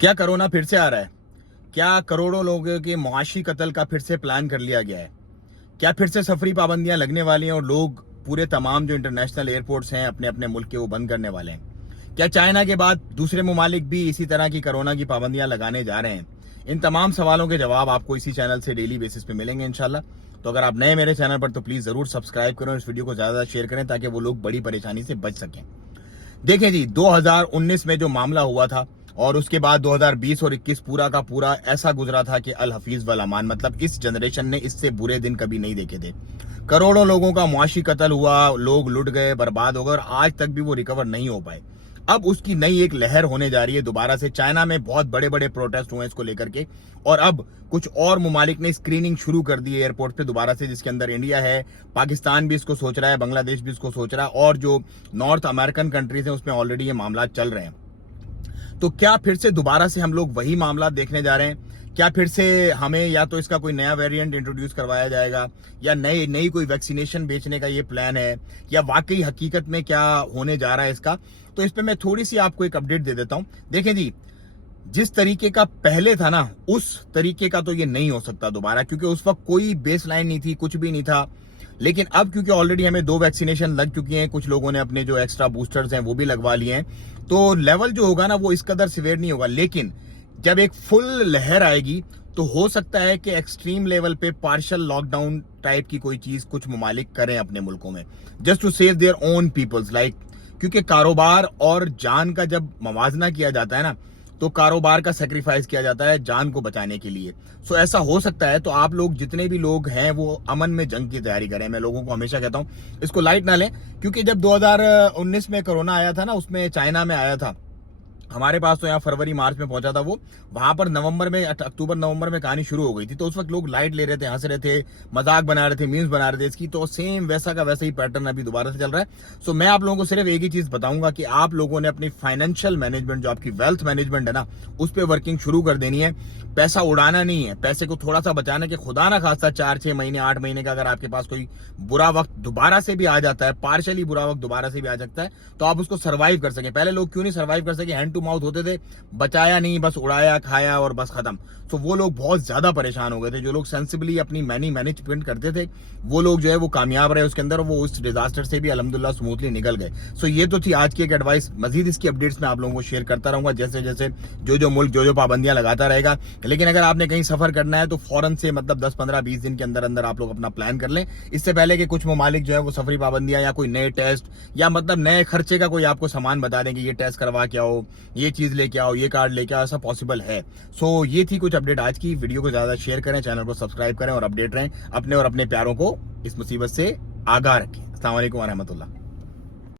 क्या कोरोना फिर से आ रहा है? क्या करोड़ों लोगों के मुआशी कत्ल का फिर से प्लान कर लिया गया है? क्या फिर से सफरी पाबंदियां लगने वाली हैं और लोग पूरे तमाम जो इंटरनेशनल एयरपोर्ट्स हैं अपने अपने मुल्क के वो बंद करने वाले हैं? क्या चाइना के बाद दूसरे ममालिक भी इसी तरह की कोरोना की पाबंदियां लगाने जा रहे हैं? इन तमाम सवालों के जवाब आपको इसी चैनल से डेली बेसिस पे मिलेंगे इंशाल्लाह। तो अगर आप नए मेरे चैनल पर तो प्लीज जरूर सब्सक्राइब करें, इस वीडियो को ज्यादा शेयर करें ताकि वो लोग बड़ी परेशानी से बच सकें। देखें जी, 2019 में जो मामला हुआ था और उसके बाद 2020 और 21 पूरा का पूरा ऐसा गुजरा था कि अल हफीज वल अमान, मतलब इस जनरेशन ने इससे बुरे दिन कभी नहीं देखे थे। करोड़ों लोगों का मुआशी कत्ल हुआ, लोग लुट गए, बर्बाद हो गए और आज तक भी वो रिकवर नहीं हो पाए। अब उसकी नई एक लहर होने जा रही है दोबारा से। चाइना में बहुत बड़े बड़े प्रोटेस्ट हुए इसको लेकर के और अब कुछ और ममालिक ने स्क्रीनिंग शुरू कर दी है एयरपोर्ट पे दोबारा से, जिसके अंदर इंडिया है, पाकिस्तान भी इसको सोच रहा है, बांग्लादेश भी इसको सोच रहा है और जो नॉर्थ अमेरिकन कंट्रीज हैं उसमें ऑलरेडी ये मामला चल रहे हैं। तो क्या फिर से दोबारा से हम लोग वही मामला देखने जा रहे हैं? क्या फिर से हमें या तो इसका कोई नया वेरिएंट इंट्रोड्यूस करवाया जाएगा या नई नई कोई वैक्सीनेशन बेचने का ये प्लान है या वाकई हकीकत में क्या होने जा रहा है इसका? तो इस पे मैं थोड़ी सी आपको एक अपडेट दे देता हूं। देखें जी, जिस तरीके का पहले था ना उस तरीके का तो ये नहीं हो सकता दोबारा, क्योंकि उस वक्त कोई बेस लाइन नहीं थी, कुछ भी नहीं था। लेकिन अब क्योंकि ऑलरेडी हमें 2 वैक्सीनेशन लग चुकी हैं, कुछ लोगों ने अपने जो एक्स्ट्रा बूस्टर्स हैं वो भी लगवा लिए हैं, तो लेवल जो होगा ना वो इस कदर सिवियर नहीं होगा। लेकिन जब एक फुल लहर आएगी तो हो सकता है कि एक्सट्रीम लेवल पे पार्शियल लॉकडाउन टाइप की कोई चीज कुछ ममालिक करें अपने मुल्कों में, just to save their own peoples like. क्योंकि कारोबार और जान का जब मवाजना किया जाता है ना तो कारोबार का सेक्रीफाइस किया जाता है जान को बचाने के लिए। सो ऐसा हो सकता है। तो आप लोग जितने भी लोग हैं वो अमन में जंग की तैयारी करें। मैं लोगों को हमेशा कहता हूं इसको लाइट ना लें, क्योंकि जब 2019 में कोरोना आया था ना उसमें चाइना में आया था, हमारे पास तो यहाँ फरवरी मार्च में पहुंचा था वो, वहां पर नवंबर में अक्टूबर नवंबर में कहानी शुरू हो गई थी। तो उस वक्त लोग लाइट ले रहे थे, हंस रहे थे, मजाक बना रहे थे, मीम्स बना रहे थे इसकी। तो सेम वैसा का वैसा ही पैटर्न अभी दोबारा से चल रहा है। सो मैं आप लोगों को सिर्फ एक ही चीज बताऊंगा कि आप लोगों ने अपनी फाइनेंशियल मैनेजमेंट, जो आपकी वेल्थ मैनेजमेंट है ना, उस पर वर्किंग शुरू कर देनी है। पैसा उड़ाना नहीं है, पैसे को थोड़ा सा बचाना कि खुदा ना खास्ता 4-6 महीने 8 महीने का अगर आपके पास कोई बुरा वक्त दोबारा से भी आ जाता है, पार्शियली बुरा वक्त दोबारा से भी आ सकता है, तो आप उसको सर्वाइव कर सकें। पहले लोग क्यों नहीं सर्वाइव कर सके? हैंड टू माउथ होते थे, बचाया नहीं, बस उड़ाया, खाया और बस खत्म। तो वो लोग बहुत ज्यादा परेशान हो गए थे। जो लोग सेंसिबली अपनी मनी मैनेजमेंट करते थे वो लोग जो है वो कामयाब रहे उसके अंदर, वो उस डिजास्टर से भी अल्हम्दुलिल्लाह स्मूथली निकल गए। सो ये तो थी आज की एक एडवाइस। मजीद इसकी अपडेट्स मैं आप लोगों को शेयर करता रहूंगा जैसे जैसे जो मुल्क जो पाबंदियां लगाता रहेगा। लेकिन अगर आपने कहीं सफर करना है तो फौरन से, मतलब 10-15-20 दिन के अंदर अंदर आप लोग अपना प्लान कर लें, इससे पहले कि कुछ ममालिक जो है वो सफरी पाबंदियां या कोई नए टेस्ट या मतलब नए खर्चे का कोई आपको सामान बता दें कि ये टेस्ट करवा के आओ, ये चीज लेके आओ, ये कार्ड लेके आओ, ऐसा पॉसिबल है। सो ये थी कुछ अपडेट आज की। वीडियो को ज्यादा शेयर करें, चैनल को सब्सक्राइब करें और अपडेट रहें, अपने और अपने प्यारों को इस मुसीबत से आगाह रखें। अस्सलाम वालेकुम व रहमतुल्लाह।